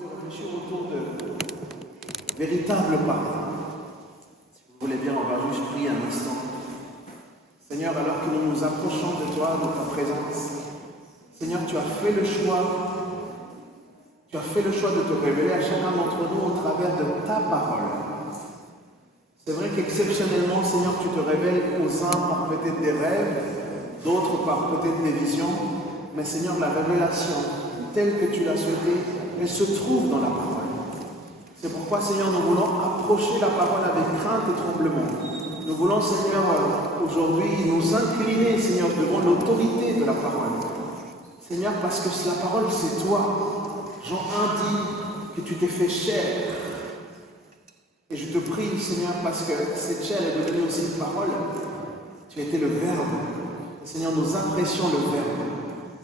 de réfléchir autour de véritable pardon. Si vous voulez bien, on va juste prier un instant. Seigneur, alors que nous nous approchons de toi, de ta présence, Seigneur, tu as fait le choix de te révéler à chacun d'entre nous au travers de ta parole. C'est vrai qu'exceptionnellement, Seigneur, tu te révèles aux uns par peut-être des rêves, d'autres par peut-être des visions, mais Seigneur, la révélation telle que tu l'as souhaitée, elle se trouve dans la parole. C'est pourquoi, Seigneur, nous voulons approcher la parole avec crainte et tremblement. Nous voulons, Seigneur, aujourd'hui nous incliner, Seigneur, devant l'autorité de la parole. Seigneur, parce que la parole, c'est toi. Jean 1 dit que tu t'es fait chair. Et je te prie, Seigneur, parce que cette chair est devenue aussi une parole. Tu as été le Verbe. Et Seigneur, nous apprécions le Verbe.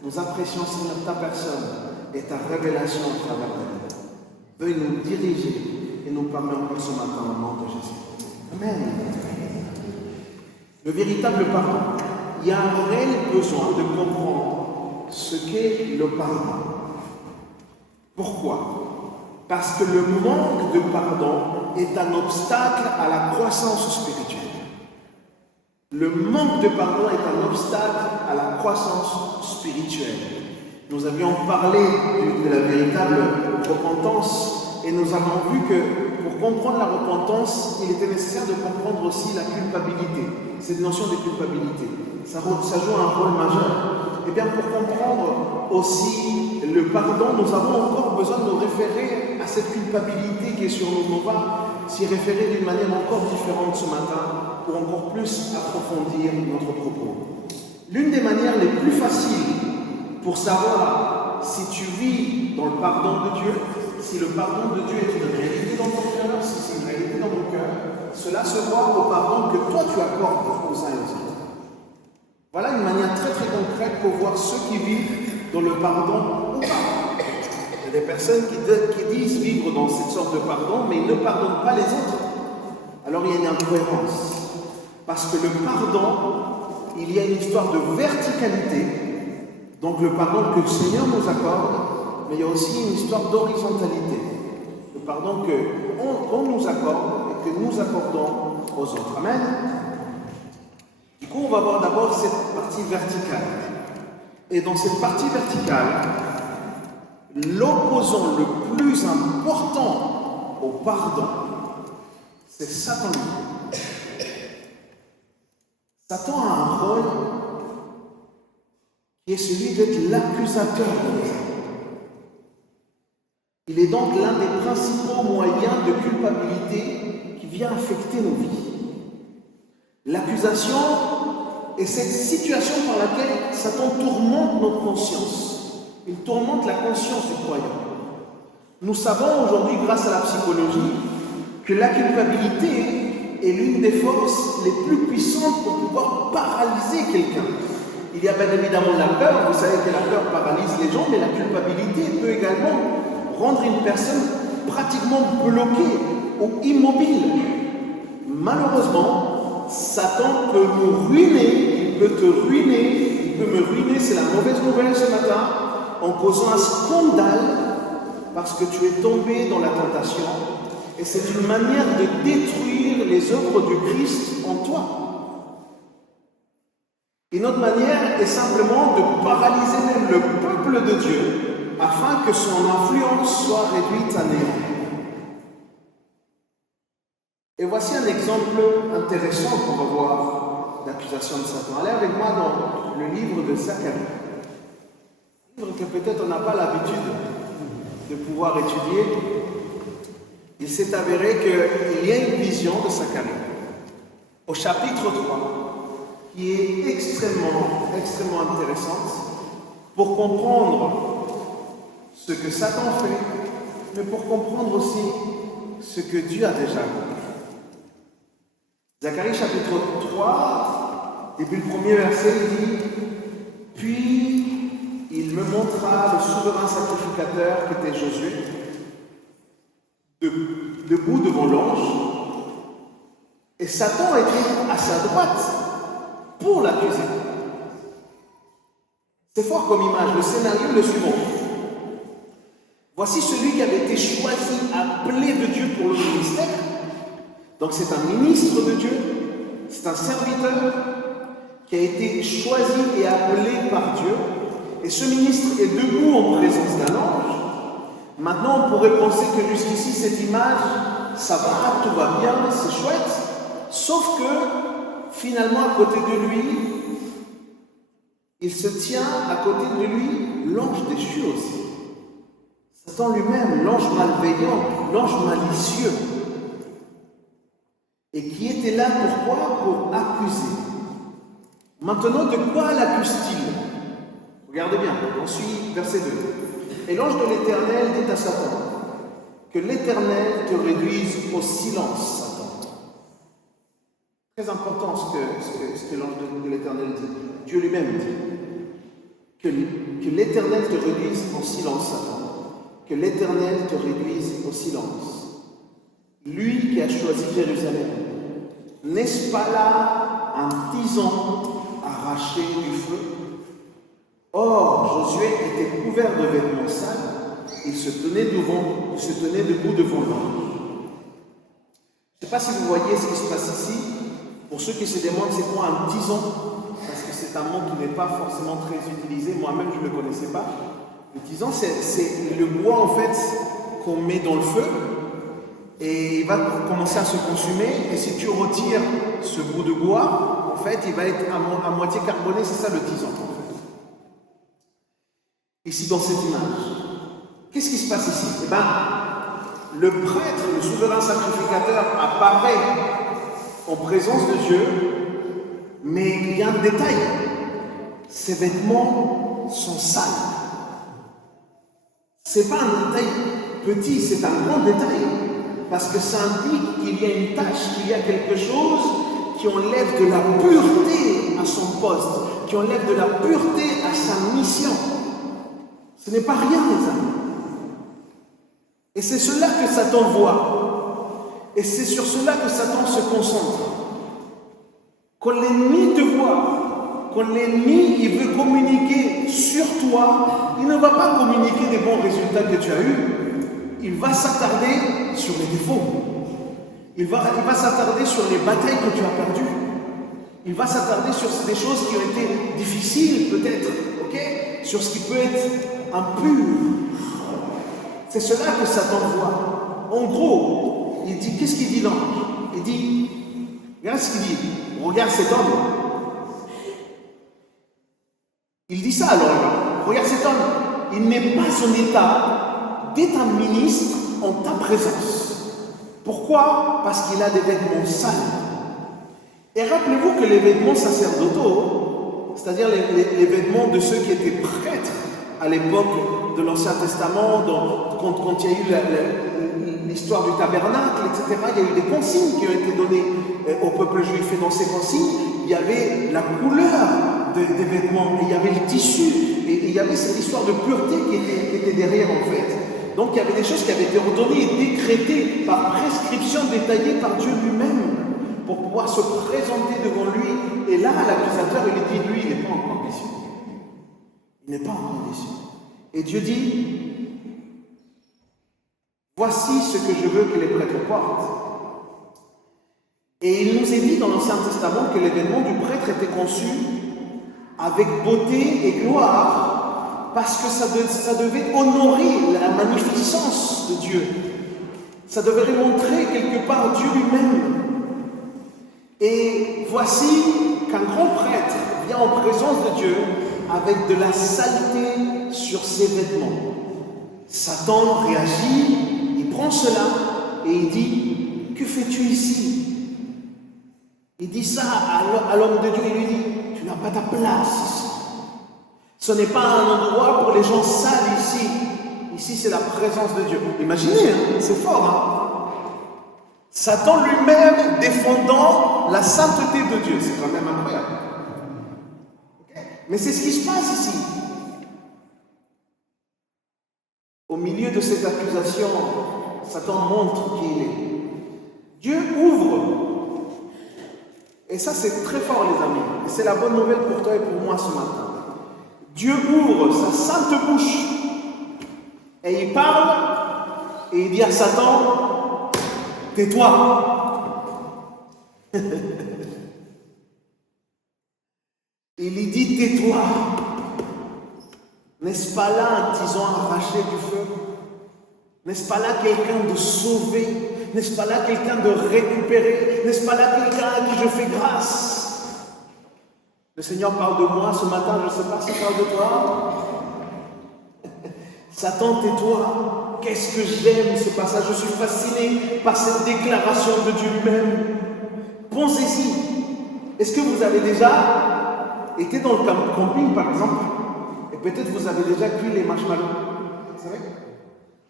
Nous apprécions, Seigneur, ta personne et ta révélation au travers d'elle. Veuille nous diriger et nous parler encore ce matin au nom de Jésus. Amen. Le véritable pardon. Il y a un réel besoin de comprendre ce qu'est le pardon. Pourquoi? Parce que le manque de pardon est un obstacle à la croissance spirituelle. Le manque de pardon est un obstacle à la croissance spirituelle. Nous avions parlé de la véritable repentance et nous avons vu que pour comprendre la repentance, il était nécessaire de comprendre aussi la culpabilité, cette notion de culpabilité. Ça joue un rôle majeur. Et bien pour comprendre aussi le pardon, nous avons encore besoin de nous référer à cette culpabilité qui est sur nous. On va s'y référer d'une manière encore différente ce matin pour encore plus approfondir notre propos. L'une des manières les plus faciles pour savoir si tu vis dans le pardon de Dieu, si le pardon de Dieu est une réalité dans ton cœur, si c'est une réalité dans mon cœur, cela se voit au pardon que toi tu accordes aux uns et aux autres. Voilà une manière très très concrète pour voir ceux qui vivent dans le pardon ou pas. Il y a des personnes qui disent vivre dans cette sorte de pardon, mais ils ne pardonnent pas les autres. Alors il y a une incohérence. Parce que le pardon, il y a une histoire de verticalité, donc le pardon que le Seigneur nous accorde, mais il y a aussi une histoire d'horizontalité. Le pardon qu'on nous accorde et que nous accordons aux autres. Amen. Du coup, on va voir d'abord cette partie verticale. Et dans cette partie verticale, l'opposant le plus important au pardon, c'est Satan lui. Satan a un rôle qui est celui d'être l'accusateur de nous. Il est donc l'un des principaux moyens de culpabilité qui vient affecter nos vies. L'accusation est cette situation par laquelle Satan tourmente notre conscience. Il tourmente la conscience du croyant. Nous savons aujourd'hui, grâce à la psychologie, que la culpabilité est l'une des forces les plus puissantes pour pouvoir paralyser quelqu'un. Il y a bien évidemment la peur, vous savez que la peur paralyse les gens, mais la culpabilité peut également rendre une personne pratiquement bloquée ou immobile. Malheureusement, Satan peut nous ruiner, il peut te ruiner, il peut me ruiner, c'est la mauvaise nouvelle ce matin, en causant un scandale parce que tu es tombé dans la tentation. Et c'est une manière de détruire les œuvres du Christ en toi. Une autre manière est simplement de paralyser même le peuple de Dieu afin que son influence soit réduite à néant. Et voici un exemple intéressant qu'on va voir d'accusation de Satan. Allez avec moi dans le livre de Zacharie. Un livre que peut-être on n'a pas l'habitude de pouvoir étudier. Il s'est avéré qu'il y a une vision de Zacharie au chapitre 3 qui est extrêmement intéressante pour comprendre ce que Satan fait, mais pour comprendre aussi ce que Dieu a déjà accompli. Zacharie chapitre 3, début le premier verset, il dit « Puis il me montra le souverain sacrificateur qui était Josué, debout devant l'ange, et Satan était à sa droite pour l'accuser. » C'est fort comme image. Le scénario est le suivant. Voici celui qui avait été choisi, appelé de Dieu pour le ministère. Donc c'est un ministre de Dieu, c'est un serviteur qui a été choisi et appelé par Dieu. Et ce ministre est debout en présence d'un ange. Maintenant, on pourrait penser que jusqu'ici, cette image, ça va, tout va bien, c'est chouette. Sauf que, finalement, à côté de lui, il se tient à côté de lui l'ange déchu aussi. Satan lui-même, l'ange malveillant, l'ange malicieux. Et qui était là pourquoi? Pour accuser. Maintenant, de quoi l'accuse-t-il? Regardez bien, on suit verset 2. Et l'ange de l'Éternel dit à Satan, que l'Éternel te réduise au silence, Satan. Très important ce que l'ange de l'Éternel dit. Dieu lui-même dit que l'Éternel te réduise au silence, Satan. Que l'Éternel te réduise au silence. Lui qui a choisi Jérusalem, n'est-ce pas là un tison arraché du feu? Or, Josué était couvert de vêtements sales, il se tenait debout devant l'ange. Je ne sais pas si vous voyez ce qui se passe ici. Pour ceux qui se demandent c'est quoi un tison, parce que c'est un mot qui n'est pas forcément très utilisé, moi-même je ne le connaissais pas. Le tison, c'est le bois en fait qu'on met dans le feu et il va commencer à se consumer. Et si tu retires ce bout de bois, en fait, il va être à moitié carboné, c'est ça le tison. Ici, dans cette image, qu'est-ce qui se passe ici? Eh bien, le prêtre, le souverain sacrificateur, apparaît en présence de Dieu, mais il y a un détail. Ses vêtements sont sales. Ce n'est pas un détail petit, c'est un grand détail, parce que ça indique qu'il y a une tâche, qu'il y a quelque chose qui enlève de la pureté à son poste, qui enlève de la pureté à sa mission. Ce n'est pas rien, les amis. Et c'est cela que Satan voit. Et c'est sur cela que Satan se concentre. Quand l'ennemi te voit, quand l'ennemi il veut communiquer sur toi, il ne va pas communiquer des bons résultats que tu as eus. Il va s'attarder sur les défauts. Il va s'attarder sur les batailles que tu as perdues. Il va s'attarder sur des choses qui ont été difficiles, peut-être, ok? Sur ce qui peut être impur. C'est cela que Satan voit. En gros, il dit, qu'est-ce qu'il dit l'ange? Il dit, regarde ce qu'il dit. Regarde cet homme. Il dit ça alors. Regarde cet homme. Il n'est pas en état d'être un ministre en ta présence. Pourquoi? Parce qu'il a des vêtements sales. Et rappelez-vous que les vêtements sacerdotaux, c'est-à-dire les vêtements de ceux qui étaient prêtres à l'époque de l'Ancien Testament, quand il y a eu l'histoire du tabernacle, etc., il y a eu des consignes qui ont été données au peuple juif. Et dans ces consignes, il y avait la couleur des vêtements, et il y avait le tissu, et il y avait cette histoire de pureté qui était derrière en fait. Donc il y avait des choses qui avaient été ordonnées et décrétées par prescription détaillée par Dieu lui-même pour pouvoir se présenter devant lui. Et là, l'accusateur, il dit, lui, il n'est pas en condition. Il n'est pas en condition. Et Dieu dit, voici ce que je veux que les prêtres portent. Et il nous est dit dans l'Ancien Testament que l'événement du prêtre était conçu avec beauté et gloire, parce que ça devait honorer la magnificence de Dieu. Ça devait montrer quelque part Dieu lui-même. Et voici qu'un grand prêtre vient en présence de Dieu avec de la saleté sur ses vêtements. Satan réagit, il prend cela et il dit, que fais-tu ici? Il dit ça à l'homme de Dieu, il lui dit, tu n'as pas ta place ici. Ce n'est pas un endroit pour les gens sales ici. Ici, c'est la présence de Dieu. Imaginez, hein, c'est fort. Hein? Satan lui-même défendant la sainteté de Dieu. C'est quand même incroyable. Okay? Mais c'est ce qui se passe ici. Au milieu de cette accusation, Satan montre qui il est. Dieu ouvre. Et ça, c'est très fort, les amis. Et c'est la bonne nouvelle pour toi et pour moi ce matin. Dieu ouvre sa sainte bouche. Et il parle et il dit à Satan, tais-toi. Il lui dit, tais-toi. N'est-ce pas là un tison arraché du feu? N'est-ce pas là quelqu'un de sauvé? N'est-ce pas là quelqu'un de récupéré? N'est-ce pas là quelqu'un à qui je fais grâce? Le Seigneur parle de moi ce matin, je ne sais pas s'il parle de toi. Satan, tais-toi. Qu'est-ce que j'aime ce passage? Je suis fasciné par cette déclaration de Dieu lui-même. Pensez-y. Est-ce que vous avez déjà été dans le camping, par exemple, et peut-être vous avez déjà cuit les marshmallows? C'est vrai?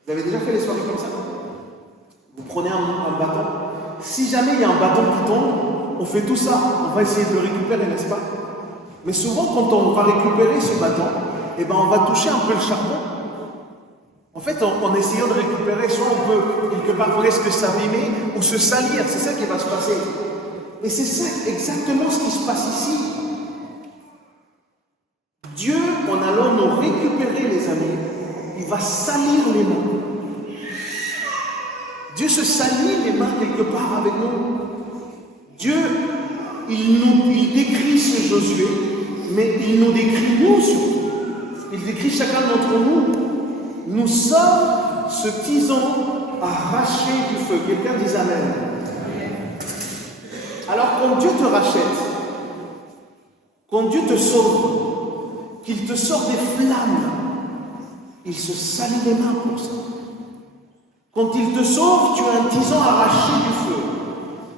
Vous avez déjà fait les soirées comme ça? Vous prenez un bâton. Si jamais il y a un bâton qui tombe, on fait tout ça. On va essayer de le récupérer, n'est-ce pas? Mais souvent, quand on va récupérer ce bâton, eh ben, on va toucher un peu le charbon. En fait, en essayant de récupérer, soit on peut quelque part presque s'abîmer ou se salir. C'est ça qui va se passer. Et c'est ça exactement ce qui se passe ici. Dieu, en allant nous récupérer, les amis, il va salir les mains. Dieu se salit les mains quelque part avec nous. Dieu, il décrit ce Josué, mais il nous décrit nous surtout. Il décrit chacun d'entre nous. Nous sommes ce tison arraché du feu. Quelqu'un dit Amen. Alors quand Dieu te rachète, quand Dieu te sauve, qu'il te sort des flammes, il se salit les mains pour ça. Quand il te sauve, tu as un tison arraché du feu.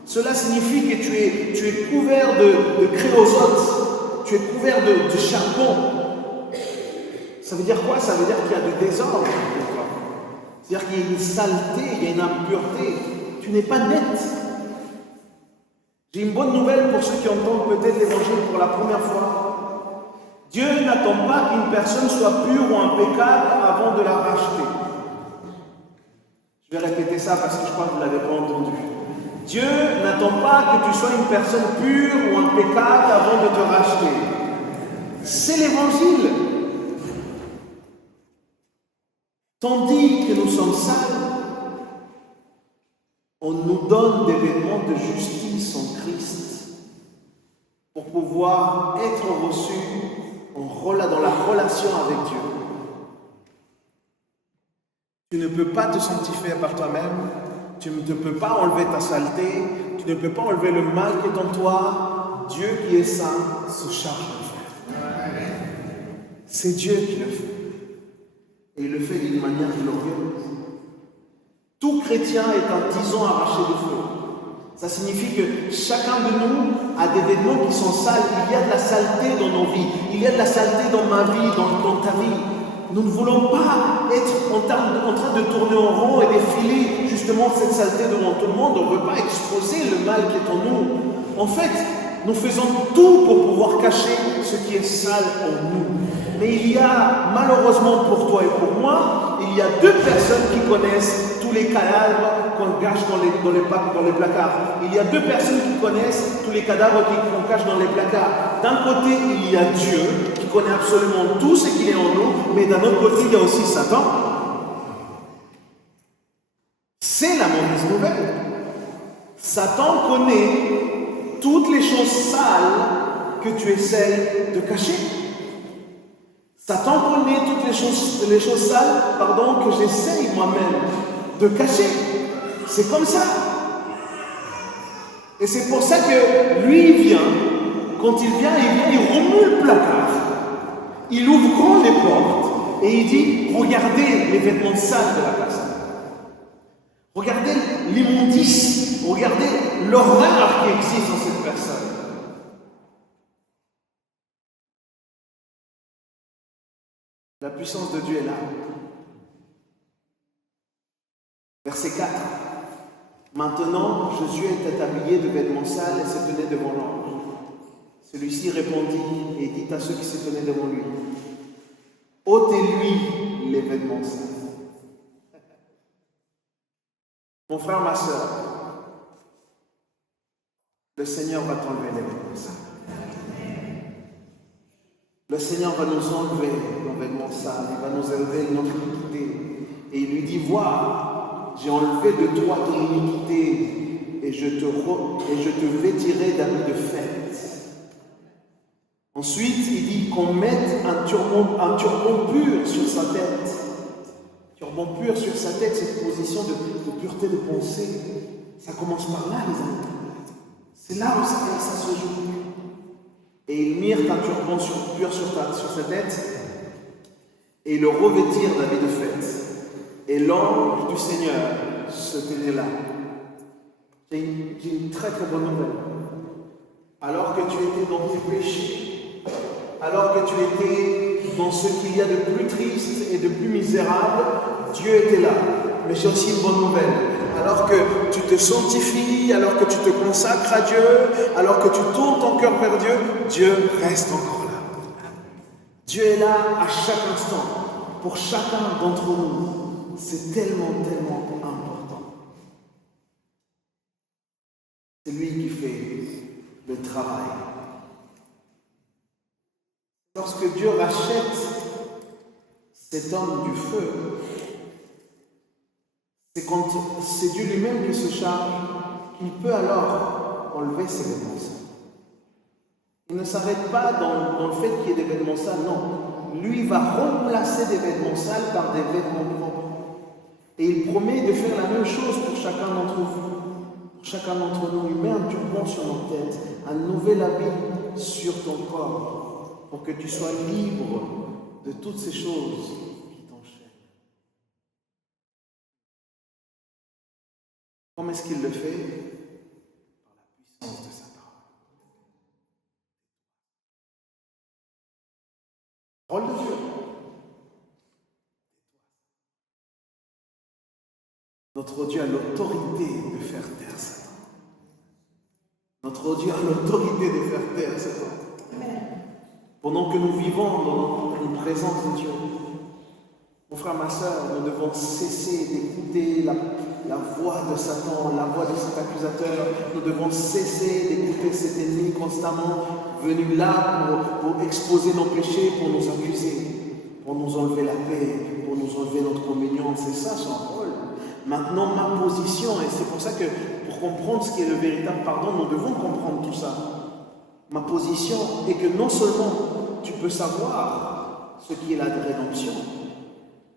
Cela signifie que tu es couvert de créosote, tu es couvert de charbon. Ça veut dire quoi? Ça veut dire qu'il y a du désordre. C'est-à-dire qu'il y a une saleté, il y a une impureté. Tu n'es pas net. J'ai une bonne nouvelle pour ceux qui entendent peut-être l'évangile pour la première fois. Dieu n'attend pas qu'une personne soit pure ou impeccable avant de la racheter. Je vais répéter ça parce que je crois que vous ne l'avez pas entendu. Dieu n'attend pas que tu sois une personne pure ou impeccable avant de te racheter. C'est l'évangile. Tandis que nous sommes sales, on nous donne des vêtements de justice en Christ pour pouvoir être reçus dans la relation avec Dieu. Tu ne peux pas te sanctifier par toi-même, tu ne peux pas enlever ta saleté, tu ne peux pas enlever le mal qui est en toi. Dieu qui est saint se charge de le faire. C'est Dieu qui le fait. Et il le fait d'une manière glorieuse. Tout chrétien est un tison arraché de feu. Ça signifie que chacun de nous a des vêtements qui sont sales. Il y a de la saleté dans nos vies. Il y a de la saleté dans ma vie, dans ta vie. Nous ne voulons pas être en train de tourner en rond et défiler justement cette saleté devant tout le monde. On ne veut pas exposer le mal qui est en nous. En fait, nous faisons tout pour pouvoir cacher ce qui est sale en nous. Mais il y a, malheureusement pour toi et pour moi, il y a deux personnes qui connaissent tous les cadavres qu'on cache dans les placards. Il y a deux personnes qui connaissent tous les cadavres qu'on cache dans les placards. D'un côté, il y a Dieu qui connaît absolument tout ce qu'il est en nous, mais d'un autre côté, il y a aussi Satan. C'est la mauvaise nouvelle. Satan connaît toutes les choses sales que tu essaies de cacher. Satan connaît toutes les choses sales que j'essaye moi-même de cacher. C'est comme ça. Et c'est pour ça que lui, il vient. Quand il vient, il remue le placard. Il ouvre grand les portes et il dit, regardez les vêtements sales de la personne. Regardez l'immondice. Regardez l'horreur qui existe dans cette personne. La puissance de Dieu est là. Verset 4. Maintenant, Josué était habillé de vêtements sales et se tenait devant l'ange. Celui-ci répondit et dit à ceux qui se tenaient devant lui, ôtez-lui les vêtements sales. Mon frère, ma soeur, le Seigneur va t'enlever les vêtements sales. Le Seigneur va nous enlever nos vêtements sales, il va nous enlever notre iniquité, Et il lui dit, vois, j'ai enlevé de toi ton iniquité et je te vêtirai d'habits de fête. Ensuite, il dit qu'on mette un turban pur sur sa tête. Turban pur sur sa tête, cette position de pureté de pensée. Ça commence par là, les amis. C'est là où ça se joue. Et ils mirent un turban pur sur sa tête et le revêtirent d'habits de fête. Et l'ange du Seigneur se tenait là. J'ai une très très bonne nouvelle. Alors que tu étais dans tes péchés, alors que tu étais dans ce qu'il y a de plus triste et de plus misérable, Dieu était là. Mais j'ai aussi une bonne nouvelle. Alors que tu te sanctifies, alors que tu te consacres à Dieu, alors que tu tournes ton cœur vers Dieu, Dieu reste encore là. Dieu est là à chaque instant, pour chacun d'entre nous. C'est tellement, tellement important. C'est lui qui fait le travail. Lorsque Dieu rachète cet homme du feu, c'est quand c'est Dieu lui-même qui se charge, qu'il peut alors enlever ses vêtements sales. Il ne s'arrête pas dans le fait qu'il y ait des vêtements sales, non. Lui va remplacer des vêtements sales par des vêtements propres. Et il promet de faire la même chose pour chacun d'entre vous. Pour chacun d'entre nous, il met un turban sur nos têtes, un nouvel habit sur ton corps, pour que tu sois libre de toutes ces choses qui t'enchaînent. Comment est-ce qu'il le fait? Par la puissance de sa parole. Parole de Dieu. Notre Dieu a l'autorité de faire taire Satan. Notre Dieu a l'autorité de faire taire Satan. Pendant que nous vivons dans une présence de Dieu, mon frère, ma soeur, nous devons cesser d'écouter la voix de Satan, la voix de cet accusateur. Nous devons cesser d'écouter cet ennemi constamment venu là pour exposer nos péchés, pour nous accuser, pour nous enlever la paix, pour nous enlever notre communion. C'est ça son rôle. Maintenant, ma position, et c'est pour ça que pour comprendre ce qui est le véritable pardon, nous devons comprendre tout ça. Ma position est que non seulement tu peux savoir ce qui est la rédemption,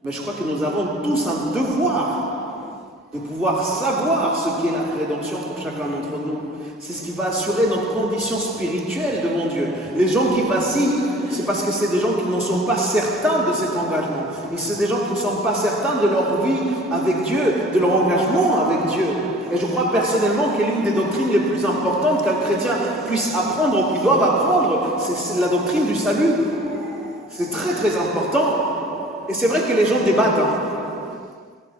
mais je crois que nous avons tous un devoir de pouvoir savoir ce qui est la rédemption pour chacun d'entre nous. C'est ce qui va assurer notre condition spirituelle devant Dieu. Les gens qui vacillent, c'est parce que c'est des gens qui ne sont pas certains de cet engagement. Et c'est des gens qui ne sont pas certains de leur vie avec Dieu, de leur engagement avec Dieu. Et je crois personnellement que l'une des doctrines les plus importantes qu'un chrétien puisse apprendre ou qu'il doit apprendre, c'est la doctrine du salut. C'est très très important. Et c'est vrai que les gens débattent.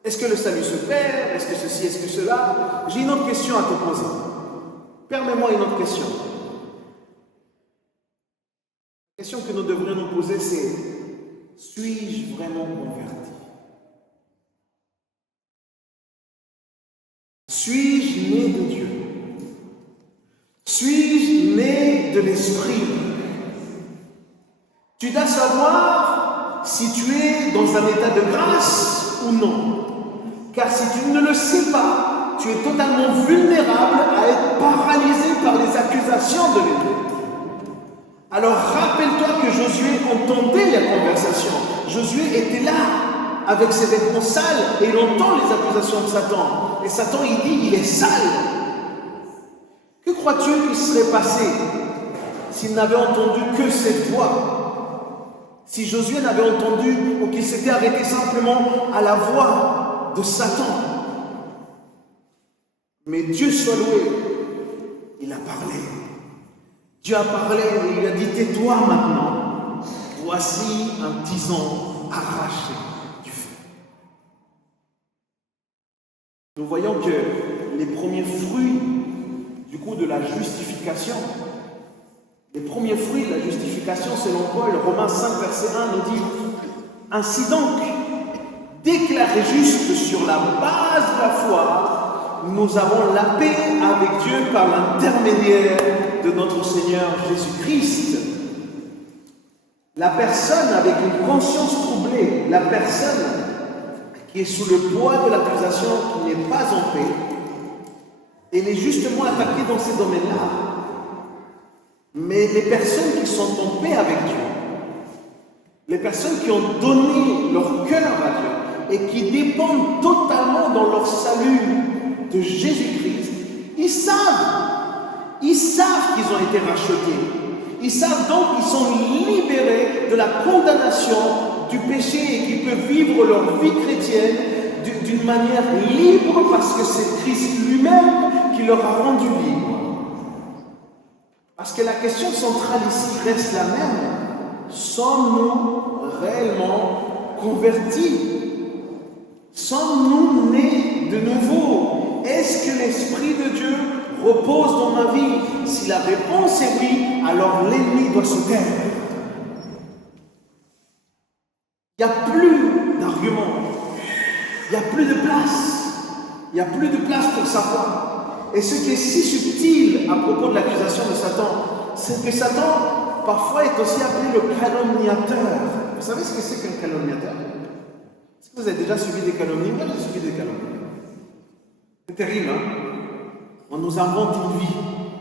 Est-ce que le salut se perd? Est-ce que ceci? Est-ce que cela? J'ai une autre question à te poser. Permets-moi une autre question. La question que nous devrions nous poser, c'est: suis-je vraiment converti? Suis-je né de Dieu? Suis-je né de l'Esprit? Tu dois savoir si tu es dans un état de grâce ou non. Car si tu ne le sais pas, tu es totalement vulnérable à être paralysé par les accusations de l'ennemi. Alors rappelle-toi que Josué entendait la conversation. Josué était là avec ses vêtements sales et il entend les accusations de Satan. Et Satan, il dit, il est sale. Que crois-tu qu'il serait passé s'il n'avait entendu que cette voix? Si Josué n'avait entendu ou qu'il s'était arrêté simplement à la voix de Satan. Mais Dieu soit loué, il a parlé. Dieu a parlé et il a dit: tais-toi maintenant. Voici un tison arraché du feu. Nous voyons que les premiers fruits du coup de la justification, les premiers fruits de la justification selon Paul, Romains 5 verset 1 nous dit: ainsi donc, déclarés justes sur la base de la foi, nous avons la paix avec Dieu par l'intermédiaire de notre Seigneur Jésus-Christ. La personne avec une conscience troublée, la personne qui est sous le poids de l'accusation, qui n'est pas en paix, elle est justement attaquée dans ces domaines-là. Mais les personnes qui sont en paix avec Dieu, les personnes qui ont donné leur cœur à Dieu et qui dépendent totalement dans leur salut de Jésus-Christ, ils savent qu'ils ont été rachetés. Ils savent donc qu'ils sont libérés de la condamnation du péché et qu'ils peuvent vivre leur vie chrétienne d'une manière libre parce que c'est Christ lui-même qui leur a rendu libres. Parce que la question centrale ici reste la même. Sommes-nous réellement convertis? Sommes-nous nés de nouveau? Est-ce que l'Esprit de Dieu repose dans ma vie? Si la réponse est oui, alors l'ennemi doit se taire. Il n'y a plus d'arguments. Il n'y a plus de place. Il n'y a plus de place pour savoir. Et ce qui est si subtil à propos de l'accusation de Satan, c'est que Satan, parfois, est aussi appelé le calomniateur. Vous savez ce que c'est qu'un calomniateur? Est-ce que vous avez déjà suivi des calomnies? Moi, j'ai suivi des calomnies. C'est terrible, hein? On nous invente une vie.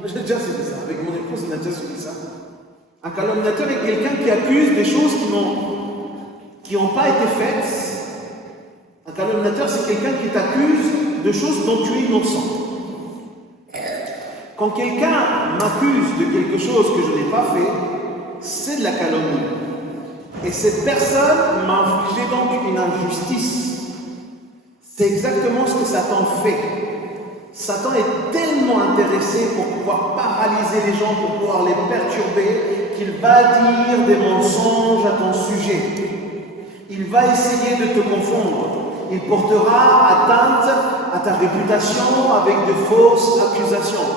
J'ai déjà suivi ça. Avec mon épouse, on a déjà suivi ça. Un calomniateur est quelqu'un qui accuse des choses qui n'ont pas été faites. Un calomniateur, c'est quelqu'un qui t'accuse de choses dont tu es innocent. Quand quelqu'un m'accuse de quelque chose que je n'ai pas fait, c'est de la calomnie. Et cette personne m'a infligé donc une injustice. C'est exactement ce que Satan fait. Satan est tellement intéressé pour pouvoir paralyser les gens, pour pouvoir les perturber, qu'il va dire des mensonges à ton sujet. Il va essayer de te confondre. Il portera atteinte à ta réputation avec de fausses accusations.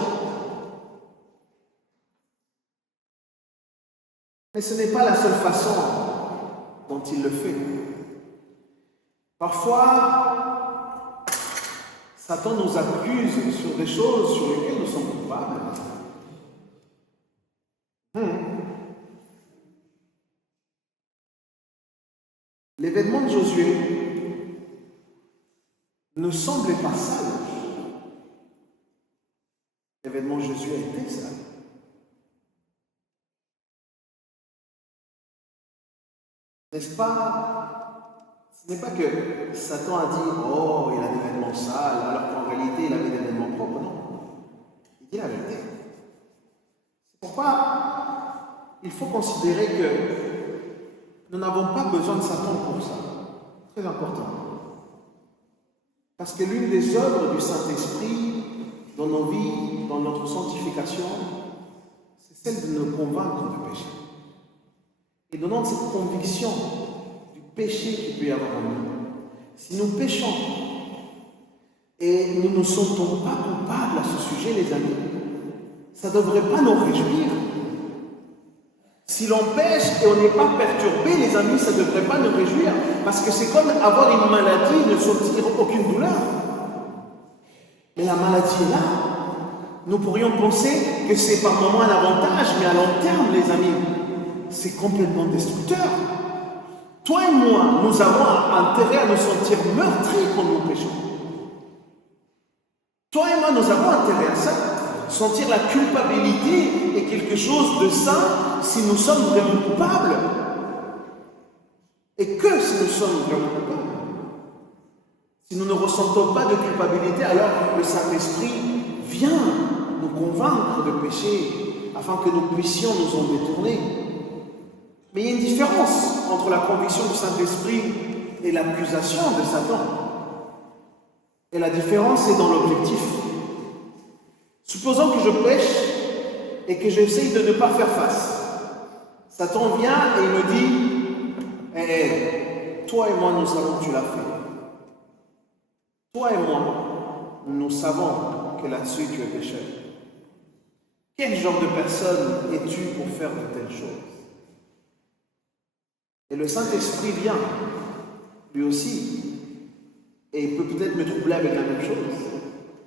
Mais ce n'est pas la seule façon dont il le fait. Parfois, Satan nous accuse sur des choses sur lesquelles nous sommes coupables. L'événement de Josué ne semblait pas sale. L'événement de Josué a été sale. N'est-ce pas? Ce n'est pas que Satan a dit « Oh, il a des vêtements sales », alors qu'en réalité, il avait des vêtements propres. Non. Il dit la vérité. C'est pourquoi il faut considérer que nous n'avons pas besoin de Satan pour ça. Très important. Parce que l'une des œuvres du Saint-Esprit dans nos vies, dans notre sanctification, c'est celle de nous convaincre de péché. Et donnant cette conviction du péché qu'il peut y avoir en nous. Si nous péchons et nous ne nous sentons pas coupables à ce sujet, les amis, ça ne devrait pas nous réjouir. Si l'on pêche et on n'est pas perturbé, les amis, ça ne devrait pas nous réjouir. Parce que c'est comme avoir une maladie et ne sentir aucune douleur. Mais la maladie est là. Nous pourrions penser que c'est par moment un avantage, mais à long terme, les amis, c'est complètement destructeur. Toi et moi, nous avons intérêt à nous sentir meurtris quand nous péchons. Toi et moi, nous avons intérêt à ça. Sentir la culpabilité est quelque chose de sain si nous sommes vraiment coupables. Et que si nous sommes vraiment coupables. Si nous ne ressentons pas de culpabilité, alors le Saint-Esprit vient nous convaincre de pécher afin que nous puissions nous en détourner. Mais il y a une différence entre la conviction du Saint-Esprit et l'accusation de Satan. Et la différence est dans l'objectif. Supposons que je pêche et que j'essaye de ne pas faire face. Satan vient et il me dit hey, toi et moi, nous savons que tu l'as fait. Toi et moi, nous savons que là-dessus tu es pécheur. Quel genre de personne es-tu pour faire de telles choses? Et le Saint-Esprit vient, lui aussi, et il peut peut-être me troubler avec la même chose.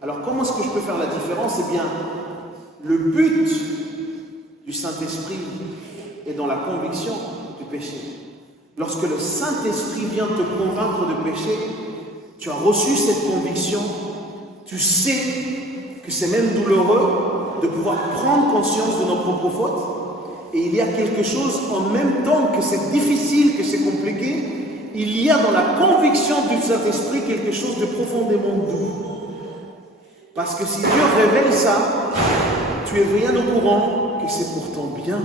Alors comment est-ce que je peux faire la différence? Eh bien, le but du Saint-Esprit est dans la conviction du péché. Lorsque le Saint-Esprit vient te convaincre de péché, tu as reçu cette conviction, tu sais que c'est même douloureux de pouvoir prendre conscience de nos propres fautes. Et il y a quelque chose, en même temps que c'est difficile, que c'est compliqué, il y a dans la conviction du Saint-Esprit quelque chose de profondément doux. Parce que si Dieu révèle ça, tu es bien au courant que c'est pour ton bien.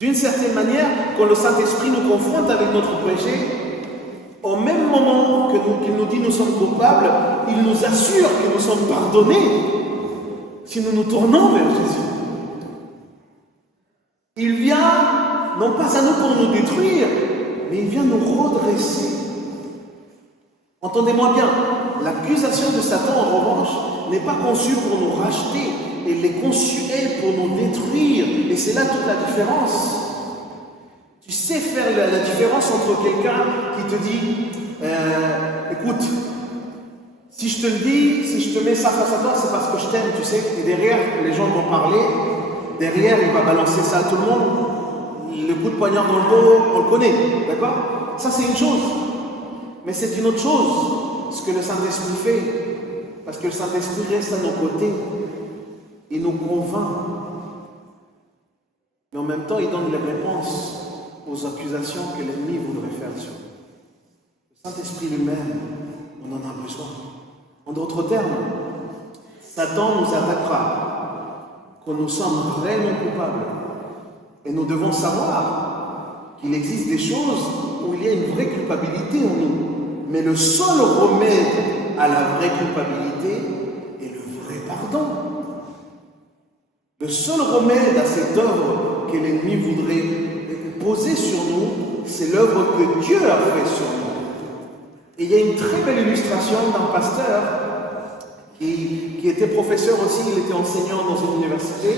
D'une certaine manière, quand le Saint-Esprit nous confronte avec notre péché, au même moment qu'il nous dit nous sommes coupables, il nous assure que nous sommes pardonnés si nous nous tournons vers Jésus. Il vient, non pas à nous pour nous détruire, mais il vient nous redresser. Entendez-moi bien, l'accusation de Satan, en revanche, n'est pas conçue pour nous racheter, elle est conçue, elle, pour nous détruire. Et c'est là toute la différence. Tu sais faire la différence entre quelqu'un qui te dit écoute, si je te le dis, si je te mets ça face à toi, c'est parce que je t'aime, tu sais. Et derrière, les gens vont parler. Derrière, il va balancer ça à tout le monde. Le coup de poignard dans le dos, on le connaît, d'accord? Ça, c'est une chose. Mais c'est une autre chose, ce que le Saint-Esprit fait. Parce que le Saint-Esprit reste à nos côtés. Il nous convainc. Mais en même temps, il donne les réponses aux accusations que l'ennemi voudrait faire sur nous. Le Saint-Esprit lui-même, on en a besoin. En d'autres termes, Satan nous attaquera quand nous sommes réellement coupables. Et nous devons savoir qu'il existe des choses où il y a une vraie culpabilité en nous. Mais le seul remède à la vraie culpabilité est le vrai pardon. Le seul remède à cette œuvre que l'ennemi voudrait poser sur nous, c'est l'œuvre que Dieu a faite sur nous. Et il y a une très belle illustration d'un pasteur qui était professeur aussi, il était enseignant dans une université,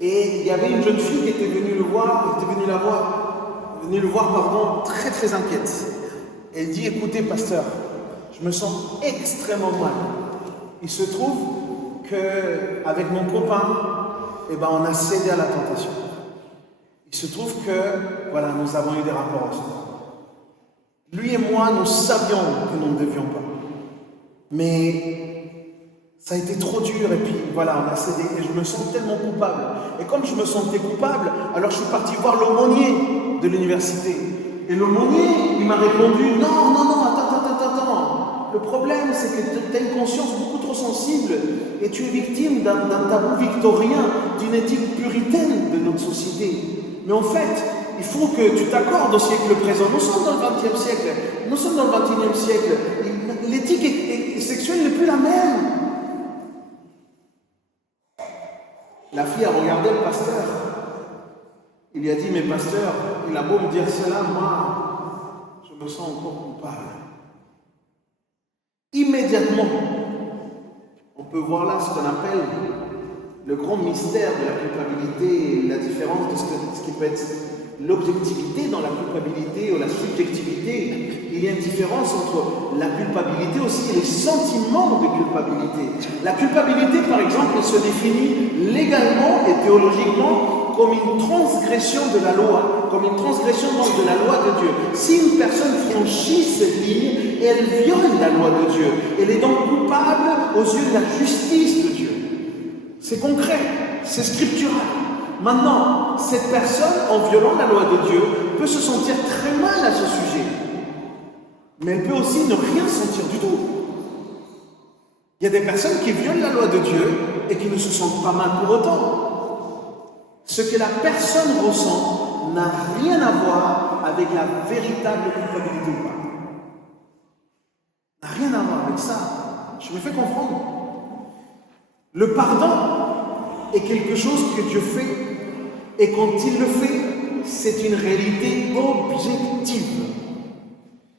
et il y avait une jeune fille qui était venue le voir, très très inquiète. Elle dit, écoutez pasteur, je me sens extrêmement mal. Il se trouve qu'avec mon copain, on a cédé à la tentation. Il se trouve que, nous avons eu des rapports ensemble. Lui et moi, nous savions que nous ne devions pas. Mais ça a été trop dur et puis on a cédé et je me sens tellement coupable. Et comme je me sentais coupable, alors je suis parti voir l'aumônier de l'université. Et l'aumônier, il m'a répondu, non, attends. Le problème, c'est que tu as une conscience beaucoup trop sensible et tu es victime d'un tabou victorien, d'une éthique puritaine de notre société. Mais en fait, il faut que tu t'accordes au siècle présent. Nous sommes dans le XXe siècle. Nous sommes dans le XXIe siècle. L'éthique sexuelle n'est plus la même. La fille a regardé le pasteur. Il lui a dit, mais pasteur, il a beau me dire cela, moi, je me sens encore coupable. Immédiatement, on peut voir là ce qu'on appelle le grand mystère de la culpabilité et la différence de ce qui peut être l'objectivité dans la culpabilité ou la subjectivité. Il y a une différence entre la culpabilité aussi et les sentiments de culpabilité. La culpabilité, par exemple, elle se définit légalement et théologiquement comme une transgression de la loi, comme une transgression donc de la loi de Dieu. Si une personne franchit cette ligne, elle viole la loi de Dieu. Elle est donc coupable aux yeux de la justice de Dieu. C'est concret, c'est scriptural. Maintenant, cette personne, en violant la loi de Dieu, peut se sentir très mal à ce sujet. Mais elle peut aussi ne rien sentir du tout. Il y a des personnes qui violent la loi de Dieu et qui ne se sentent pas mal pour autant. Ce que la personne ressent n'a rien à voir avec la véritable culpabilité ou pas. N'a rien à voir avec ça. Je me fais comprendre. Le pardon est quelque chose que Dieu fait. Et quand il le fait, c'est une réalité objective.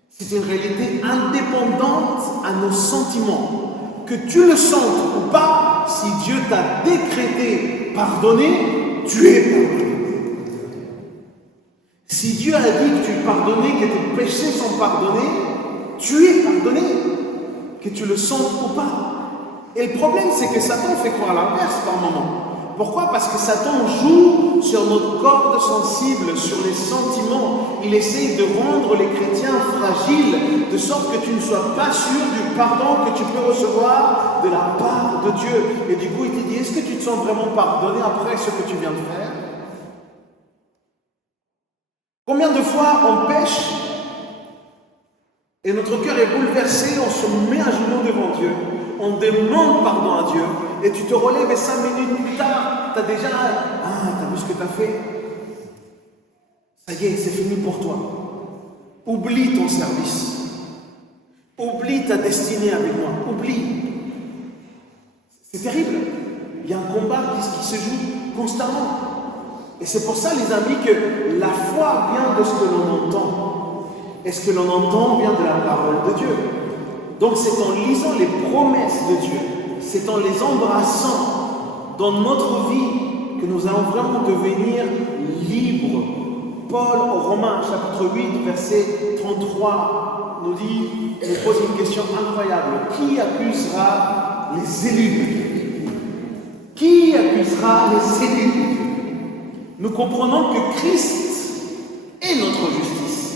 C'est une réalité indépendante à nos sentiments. Que tu le sentes ou pas, si Dieu t'a décrété pardonner, tu es pardonné. Si Dieu a dit que tu es pardonné, que tes péchés sont pardonnés, tu es pardonné. Que tu le sentes ou pas. Et le problème, c'est que Satan fait croire l'inverse par moment. Pourquoi? Parce que Satan joue sur notre corde sensible, sur les sentiments. il essaye de rendre les chrétiens fragiles, de sorte que tu ne sois pas sûr du pardon que tu peux recevoir de la part de Dieu. Et du coup, il te dit, est-ce que tu te sens vraiment pardonné après ce que tu viens de faire? Combien de fois on pêche et notre cœur est bouleversé, on se met à genoux devant Dieu, on demande pardon à Dieu, et tu te relèves et 5 minutes plus tard, tu as déjà... Ah, tu as vu ce que tu as fait? Ça y est, c'est fini pour toi. Oublie ton service. Oublie ta destinée avec moi. Oublie. C'est terrible. Il y a un combat qui se joue constamment. Et c'est pour ça, les amis, que la foi vient de ce que l'on entend. Et ce que l'on entend vient de la parole de Dieu. Donc c'est en lisant les promesses de Dieu, c'est en les embrassant dans notre vie que nous allons vraiment devenir libres. Paul, au Romains, chapitre 8, verset 33, nous pose une question incroyable. Qui accusera les élus? Qui accusera les élus? Nous comprenons que Christ est notre justice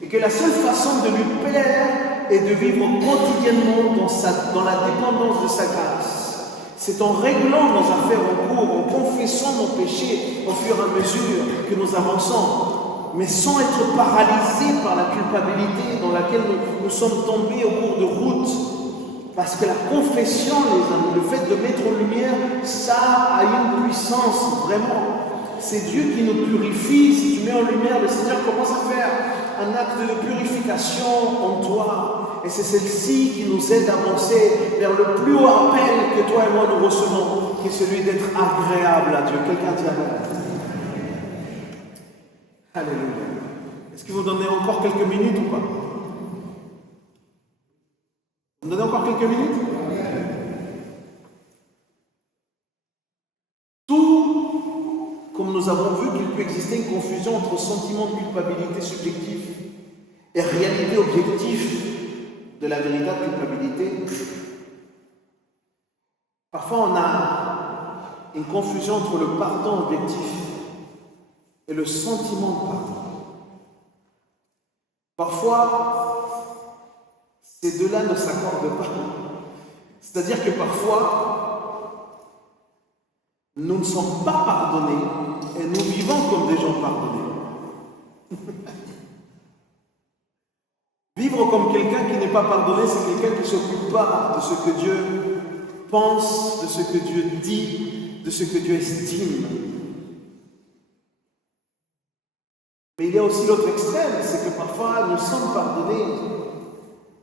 et que la seule façon de lui plaire est de vivre quotidiennement dans la dépendance de sa grâce. C'est en réglant nos affaires en cours, en confessant nos péchés au fur et à mesure que nous avançons, mais sans être paralysés par la culpabilité dans laquelle nous sommes tombés au cours de route. Parce que la confession, les amis, le fait de mettre en lumière, ça a une puissance, vraiment. C'est Dieu qui nous purifie. Si tu mets en lumière, le Seigneur commence à faire un acte de purification en toi. Et c'est celle-ci qui nous aide à avancer vers le plus haut appel que toi et moi nous recevons, qui est celui d'être agréable à Dieu. Quelqu'un dit amen. Alléluia. Est-ce que vous donnez encore quelques minutes ou pas? Vous me donnez encore quelques minutes? Tout comme nous avons vu qu'il peut exister une confusion entre sentiment de culpabilité subjectif et réalité objective de la véritable culpabilité. Parfois, on a une confusion entre le pardon objectif et le sentiment de pardon. Parfois, ces deux-là ne s'accordent pas. C'est-à-dire que parfois, nous ne sommes pas pardonnés et nous vivons comme des gens pardonnés. Vivre comme quelqu'un qui n'est pas pardonné, c'est quelqu'un qui ne s'occupe pas de ce que Dieu pense, de ce que Dieu dit, de ce que Dieu estime. Mais il y a aussi l'autre extrême, c'est que parfois nous sommes pardonnés,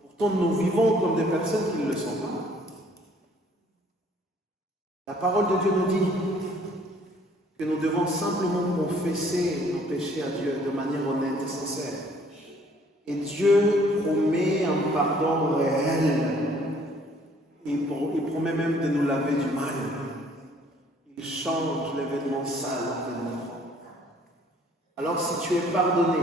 pourtant nous vivons comme des personnes qui ne le sont pas. La parole de Dieu nous dit que nous devons simplement confesser nos péchés à Dieu de manière honnête et sincère. Et Dieu promet un pardon réel. Il promet même de nous laver du mal. Il change les vêtements sales en vêtements. Alors si tu es pardonné,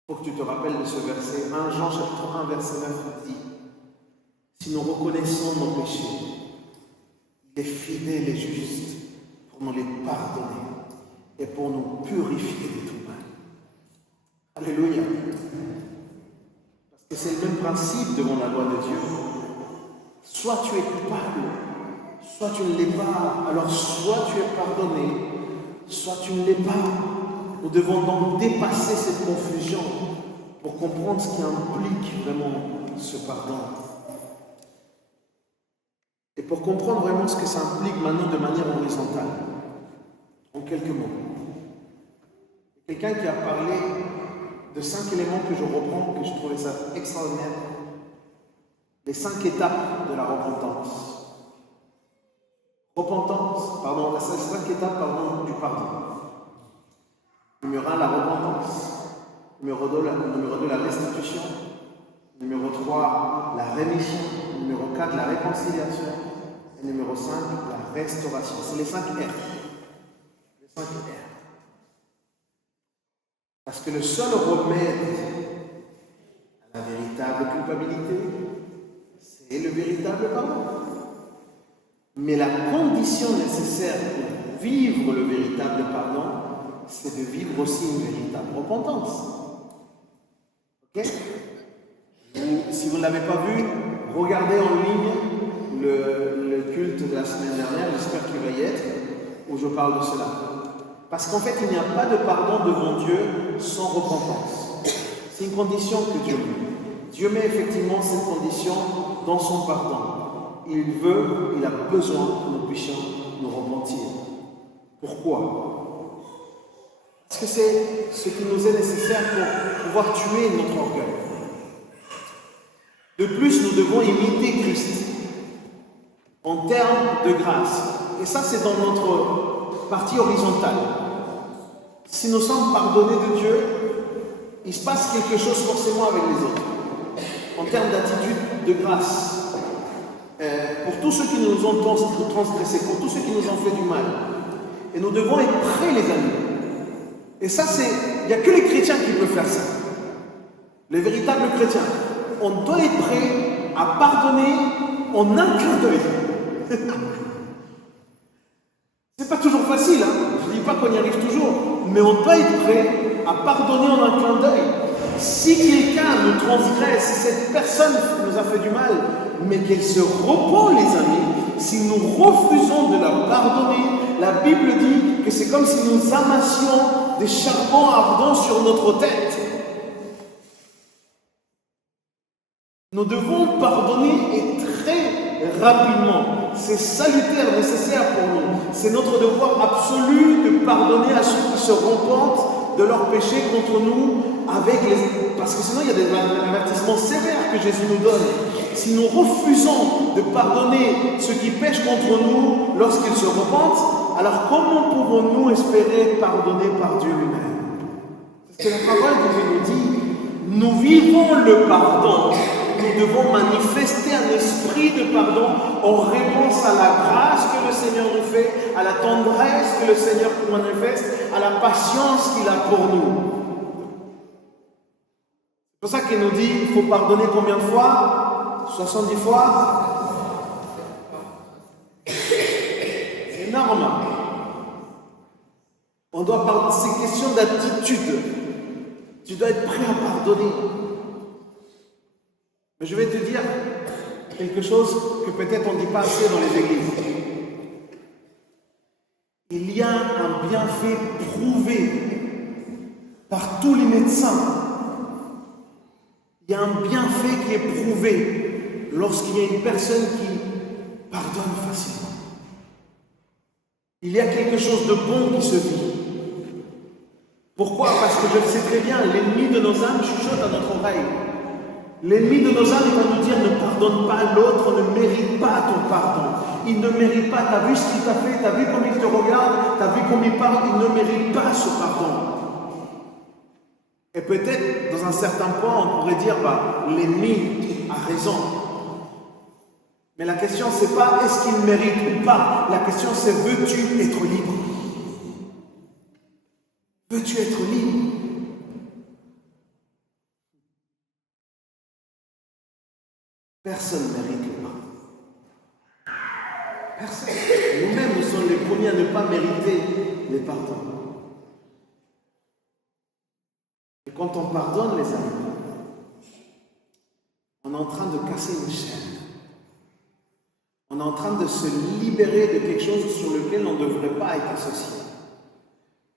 il faut que tu te rappelles de ce verset. 1 Jean chapitre 1 verset 9 dit: si nous reconnaissons nos péchés, il est fidèle et juste pour nous les pardonner et pour nous purifier de tout mal. Alléluia. Parce que c'est le même principe devant la loi de Dieu. Soit tu es coupable, soit tu ne l'es pas. Alors soit tu es pardonné, soit tu ne l'es pas. Nous devons donc dépasser cette confusion pour comprendre ce qui implique vraiment ce pardon. Et pour comprendre vraiment ce que ça implique maintenant de manière horizontale, en quelques mots. Quelqu'un qui a parlé de 5 éléments que je reprends, que je trouvais ça extraordinaire. Les 5 étapes de la repentance. Les 5 étapes du pardon. Numéro 1, la repentance. Numéro 2, la restitution. Numéro 3, la rémission. Numéro 4, la réconciliation. Et numéro 5, la restauration. C'est les 5 R. Les 5 R. Parce que le seul remède à la véritable culpabilité, c'est le véritable pardon. Mais la condition nécessaire pour vivre le véritable pardon, c'est de vivre aussi une véritable repentance. Ok? Si vous ne l'avez pas vu, regardez en ligne le culte de la semaine dernière, j'espère qu'il va y être, où je parle de cela. Parce qu'en fait, il n'y a pas de pardon devant Dieu sans repentance. C'est une condition que Dieu met. Dieu met effectivement cette condition dans son pardon. Il a besoin que nous puissions nous repentir. Pourquoi? Parce que c'est ce qui nous est nécessaire pour pouvoir tuer notre orgueil. De plus, nous devons imiter Christ en termes de grâce. Et ça, c'est dans notre partie horizontale. Si nous sommes pardonnés de Dieu, il se passe quelque chose forcément avec les autres. En termes d'attitude de grâce. Pour tous ceux qui nous ont transgressés, pour tous ceux qui nous ont fait du mal. Et nous devons être prêts, les amis. Et ça, il n'y a que les chrétiens qui peuvent faire ça. Les véritables chrétiens. On doit être prêt à pardonner en un clin d'œil. C'est pas toujours facile, hein. Je ne dis pas qu'on y arrive toujours, mais on doit être prêt à pardonner en un clin d'œil. Si quelqu'un nous transgresse, si cette personne nous a fait du mal, mais qu'elle se repent, les amis, si nous refusons de la pardonner, la Bible dit que c'est comme si nous amassions des charbons ardents sur notre tête. Nous devons pardonner et très rapidement. C'est salutaire, nécessaire pour nous. C'est notre devoir absolu de pardonner à ceux qui se repentent de leurs péchés contre nous parce que sinon il y a des avertissements sévères que Jésus nous donne. Si nous refusons de pardonner ceux qui pêchent contre nous lorsqu'ils se repentent, alors comment pouvons-nous espérer pardonner par Dieu lui-même? Parce que la parole de Dieu nous dit, nous vivons le pardon. Nous devons manifester un esprit de pardon en réponse à la grâce que le Seigneur nous fait, à la tendresse que le Seigneur nous manifeste, à la patience qu'il a pour nous. C'est pour ça qu'il nous dit, il faut pardonner combien de fois? 70 fois? C'est énorme. On doit pardonner, c'est question d'attitude. Tu dois être prêt à pardonner. Mais je vais te dire quelque chose que peut-être on ne dit pas assez dans les églises. Il y a un bienfait prouvé par tous les médecins. Il y a un bienfait qui est prouvé lorsqu'il y a une personne qui pardonne facilement. Il y a quelque chose de bon qui se vit. Pourquoi? Parce que je le sais très bien, l'ennemi de nos âmes chuchote à notre oreille. L'ennemi de nos âmes, il va nous dire, ne pardonne pas, l'autre ne mérite pas ton pardon. Il ne mérite pas, tu as vu ce qu'il t'a fait, tu as vu comme il te regarde, tu as vu comme il parle, il ne mérite pas ce pardon. Et peut-être, dans un certain point, on pourrait dire, l'ennemi a raison. Mais la question, c'est pas est-ce qu'il mérite ou pas. La question, c'est veux-tu être libre? Veux-tu être libre? Personne ne mérite le pardon. Personne. Nous-mêmes, nous sommes les premiers à ne pas mériter les pardons. Et quand on pardonne, les amis, on est en train de casser une chaîne. On est en train de se libérer de quelque chose sur lequel on ne devrait pas être associé.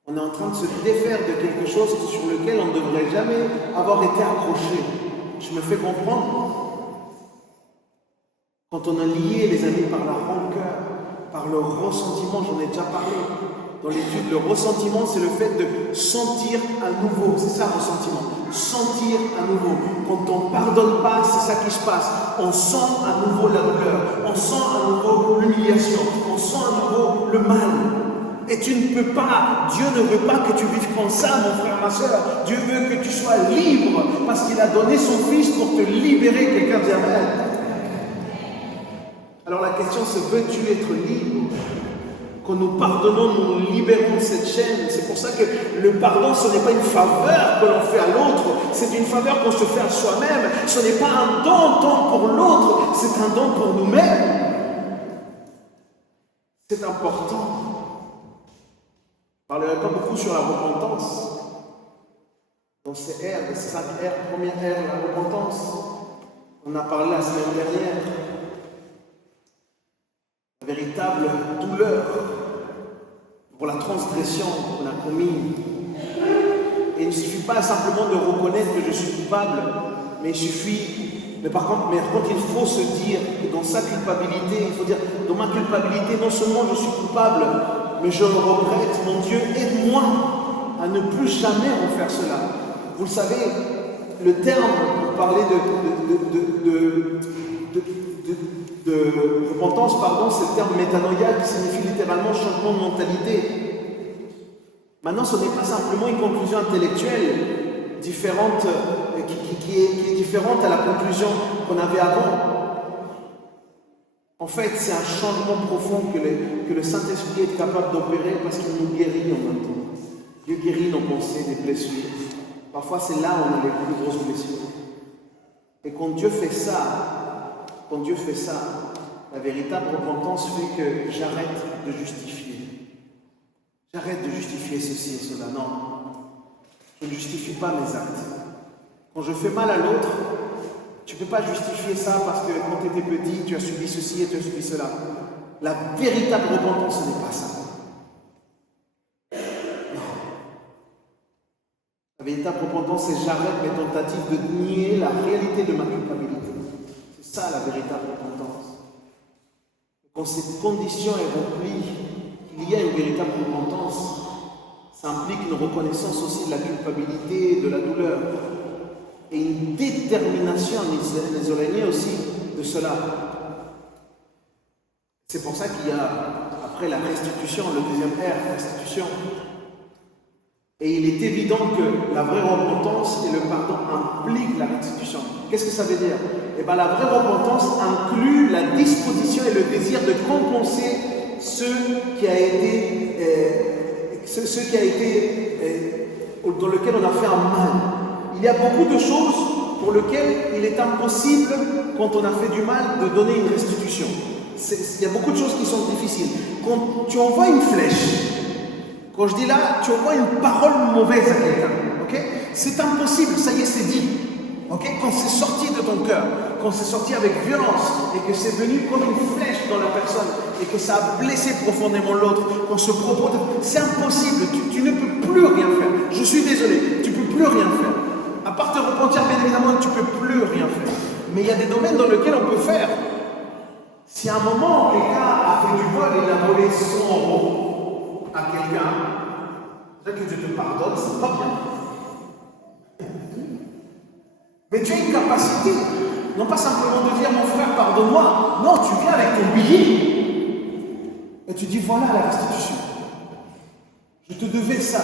On est en train de se défaire de quelque chose sur lequel on ne devrait jamais avoir été accroché. Je me fais comprendre. Quand on a lié les amis par la rancœur, par le ressentiment, j'en ai déjà parlé dans l'étude, le ressentiment c'est le fait de sentir à nouveau, c'est ça le ressentiment, sentir à nouveau. Quand on ne pardonne pas, c'est ça qui se passe, on sent à nouveau la douleur, on sent à nouveau l'humiliation, on sent à nouveau le mal. Et tu ne peux pas, Dieu ne veut pas que tu vives comme ça, mon frère, ma soeur. Dieu veut que tu sois libre parce qu'il a donné son Fils pour te libérer. Quelqu'un dit Amen. Alors la question c'est, veux-tu être libre? Quand nous pardonnons, nous nous libérons de cette chaîne. C'est pour ça que le pardon, ce n'est pas une faveur que l'on fait à l'autre, c'est une faveur qu'on se fait à soi-même. Ce n'est pas un don pour l'autre, c'est un don pour nous-mêmes. C'est important. parlerai pas beaucoup sur la repentance. Dans ces R, ces 5 R, première R, la repentance. On a parlé la semaine dernière. La véritable douleur pour la transgression qu'on a commise. Et il ne suffit pas simplement de reconnaître que je suis coupable, mais il suffit, mais par contre, il faut se dire que dans sa culpabilité, il faut dire, dans ma culpabilité, non seulement je suis coupable, mais je le regrette. Mon Dieu, aide-moi à ne plus jamais refaire cela. Vous le savez, le terme pour parler de repentance, pardon, c'est le terme métanoïa qui signifie littéralement changement de mentalité. Maintenant, ce n'est pas simplement une conclusion intellectuelle différente, qui est différente à la conclusion qu'on avait avant. En fait, c'est un changement profond que le Saint-Esprit est capable d'opérer parce qu'il nous guérit en même temps. Dieu guérit nos pensées, des blessures. Parfois, c'est là où on a les plus grosses blessures. Et quand Dieu fait ça, la véritable repentance fait que j'arrête de justifier. J'arrête de justifier ceci et cela. Non, je ne justifie pas mes actes. Quand je fais mal à l'autre, tu ne peux pas justifier ça parce que quand tu étais petit, tu as subi ceci et tu as subi cela. La véritable repentance, ce n'est pas ça. Non. La véritable repentance, c'est j'arrête mes tentatives de nier la réalité de ma culpabilité. C'est ça la véritable repentance. Quand cette condition est remplie, il y a une véritable repentance. Ça implique une reconnaissance aussi de la culpabilité, de la douleur, et une détermination, les Oléniens aussi, de cela. C'est pour ça qu'il y a, après la restitution, le deuxième R, restitution. Et il est évident que la vraie repentance et le pardon impliquent la restitution. Qu'est-ce que ça veut dire? Eh bien, la vraie repentance inclut la disposition et le désir de compenser ce qui a été dans lequel on a fait un mal. Il y a beaucoup de choses pour lesquelles il est impossible, quand on a fait du mal, de donner une restitution. Il y a beaucoup de choses qui sont difficiles. Quand tu envoies une flèche, quand je dis là, tu envoies une parole mauvaise à quelqu'un, ok? C'est impossible, ça y est, c'est dit. Okay? Quand c'est sorti de ton cœur, quand c'est sorti avec violence et que c'est venu comme une flèche dans la personne et que ça a blessé profondément l'autre, qu'on se propose, c'est impossible, tu ne peux plus rien faire. Je suis désolé, tu ne peux plus rien faire. À part te repentir, bien évidemment, tu ne peux plus rien faire. Mais il y a des domaines dans lesquels on peut faire. Si à un moment, quelqu'un a fait du vol et il a volé 100 € à quelqu'un, c'est que Dieu te pardonne, c'est pas bien. Mais tu as une capacité, non pas simplement de dire mon frère pardonne-moi, non, tu viens avec ton billet et tu dis voilà la restitution. Je te devais ça.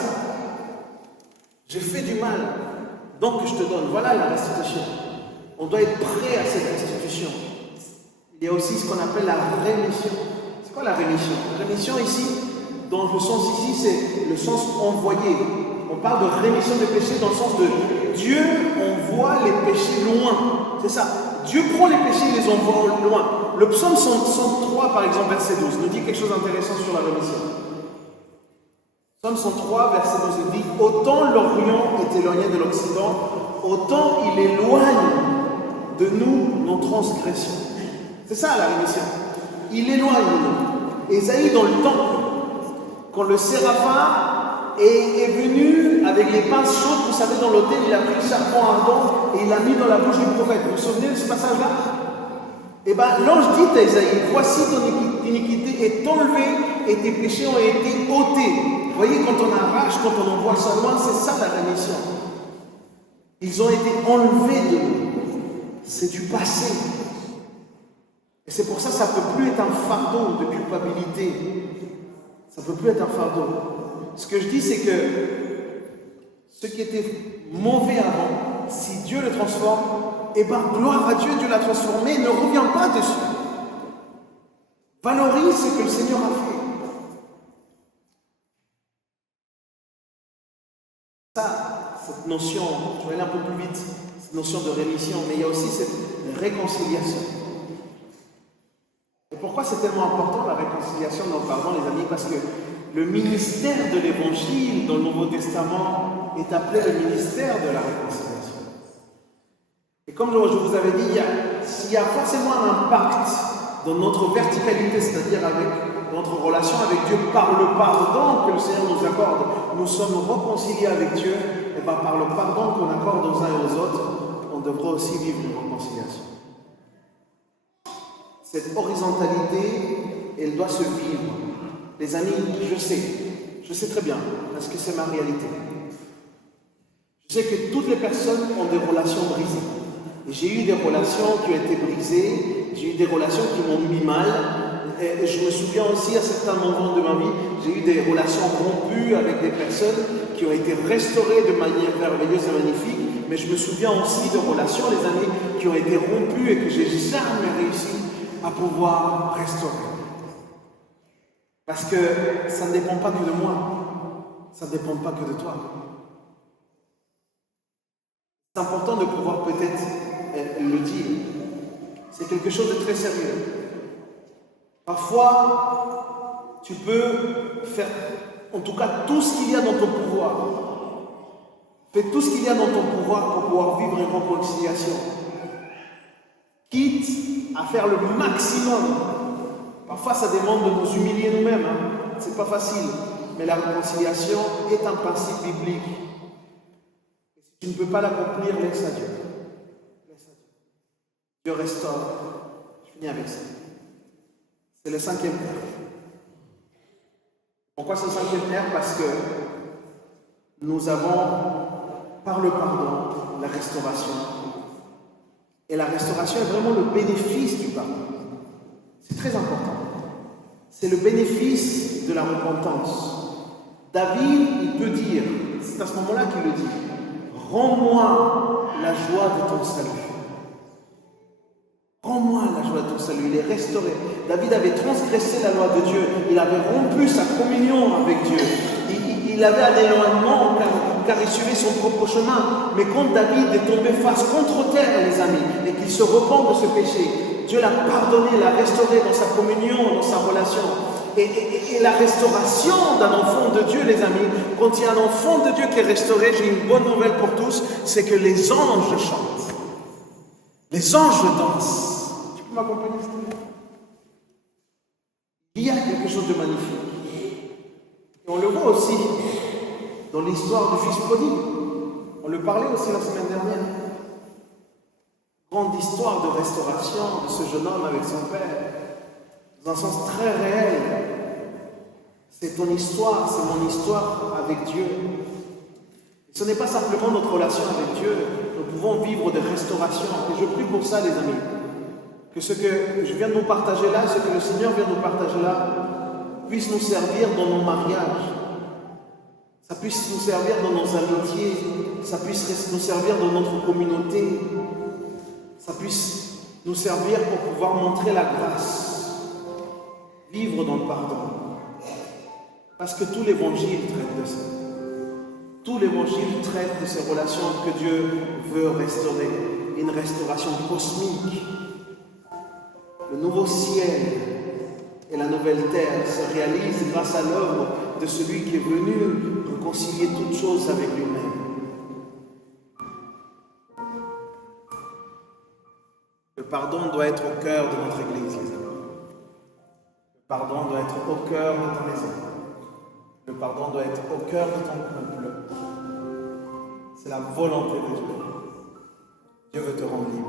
J'ai fait du mal, donc je te donne, voilà la restitution. On doit être prêt à cette restitution. Il y a aussi ce qu'on appelle la rémission. C'est quoi la rémission? La rémission ici, dans le sens ici, c'est le sens envoyé. On parle de rémission des péchés dans le sens de Dieu envoie les péchés loin. C'est ça. Dieu prend les péchés et les envoie loin. Le psaume 103, par exemple, verset 12, nous dit quelque chose d'intéressant sur la rémission. Psaume 103, verset 12, il dit « Autant l'Orient est éloigné de l'Occident, autant il éloigne de nous nos transgressions. » C'est ça la rémission. Il éloigne de nous. Ésaïe, dans le temple, quand le séraphin est venu avec les pinces chaudes, vous savez, dans l'autel, il a pris le serpent ardent et il l'a mis dans la bouche du prophète. Vous vous souvenez de ce passage-là? Eh bien, l'ange dit à Ésaïe, voici ton iniquité est enlevée et tes péchés ont été ôtés. Vous voyez, quand on arrache, quand on envoie ça loin, c'est ça la rémission. Ils ont été enlevés de nous. C'est du passé. Et c'est pour ça que ça ne peut plus être un fardeau de culpabilité. Ça ne peut plus être un fardeau. Ce que je dis, c'est que ce qui était mauvais avant, si Dieu le transforme, eh bien, gloire à Dieu, Dieu l'a transformé, ne reviens pas dessus. Valorise ce que le Seigneur a fait. Ça, cette notion, je vais aller un peu plus vite, cette notion de rémission, mais il y a aussi cette réconciliation. Et pourquoi c'est tellement important la réconciliation dans le pardon, les amis? Parce que le ministère de l'Évangile dans le Nouveau Testament est appelé le ministère de la réconciliation. Et comme je vous avais dit, s'il y a forcément un impact dans notre verticalité, c'est-à-dire avec notre relation avec Dieu par le pardon que le Seigneur nous accorde, nous sommes réconciliés avec Dieu, et bien par le pardon qu'on accorde aux uns et aux autres, on devrait aussi vivre une réconciliation. Cette horizontalité, elle doit se vivre. Les amis, je sais très bien, parce que c'est ma réalité. Je sais que toutes les personnes ont des relations brisées. Et j'ai eu des relations qui ont été brisées, j'ai eu des relations qui m'ont mis mal. Et je me souviens aussi à certains moments de ma vie, j'ai eu des relations rompues avec des personnes qui ont été restaurées de manière merveilleuse et magnifique. Mais je me souviens aussi de relations, les amis, qui ont été rompues et que j'ai jamais réussi à pouvoir restaurer. Parce que ça ne dépend pas que de moi, ça ne dépend pas que de toi. C'est important de pouvoir peut-être le dire. C'est quelque chose de très sérieux. Parfois, tu peux faire, en tout cas, tout ce qu'il y a dans ton pouvoir. Fais tout ce qu'il y a dans ton pouvoir pour pouvoir vivre une réconciliation. Quitte à faire le maximum. Parfois, ça demande de nous humilier nous-mêmes. C'est pas facile. Mais la réconciliation est un principe biblique. Et si tu ne peux pas l'accomplir, laisse à Dieu. Laisse à Dieu. Dieu restaure. Je finis avec ça. C'est le 5e Père. Pourquoi c'est le 5e Père? Parce que nous avons, par le pardon, la restauration. Et la restauration est vraiment le bénéfice du pardon. C'est très important. C'est le bénéfice de la repentance. David, il peut dire, c'est à ce moment-là qu'il le dit, « Rends-moi la joie de ton salut. » Rends-moi la joie de ton salut. Il est restauré. David avait transgressé la loi de Dieu. Il avait rompu sa communion avec Dieu. Il avait un éloignement car il suivait son propre chemin. Mais quand David est tombé face contre terre, les amis, et qu'il se repent de ce péché, Dieu l'a pardonné, l'a restauré dans sa communion, dans sa relation. Et la restauration d'un enfant de Dieu, les amis, quand il y a un enfant de Dieu qui est restauré, j'ai une bonne nouvelle pour tous, c'est que les anges chantent. Les anges dansent. Tu peux m'accompagner, s'il te plaît? Il y a quelque chose de magnifique. Et on le voit aussi dans l'histoire du fils prodigue. On le parlait aussi la semaine dernière. Grande histoire de restauration de ce jeune homme avec son père. Dans un sens très réel. C'est ton histoire, c'est mon histoire avec Dieu. Et ce n'est pas simplement notre relation avec Dieu. Nous pouvons vivre des restaurations. Et je prie pour ça, les amis. Que ce que je viens de nous partager là, ce que le Seigneur vient de nous partager là, puisse nous servir dans nos mariages. Ça puisse nous servir dans nos amitiés. Ça puisse nous servir dans notre communauté. Ça puisse nous servir pour pouvoir montrer la grâce. Vivre dans le pardon. Parce que tout l'évangile traite de ça. Tout l'évangile traite de ces relations que Dieu veut restaurer. Une restauration cosmique. Le nouveau ciel et la nouvelle terre se réalisent grâce à l'œuvre de celui qui est venu réconcilier toutes choses avec lui-même. Le pardon doit être au cœur de notre Église, les amis. Le pardon doit être au cœur de ta maison. Le pardon doit être au cœur de ton couple. C'est la volonté de Dieu. Dieu veut te rendre libre.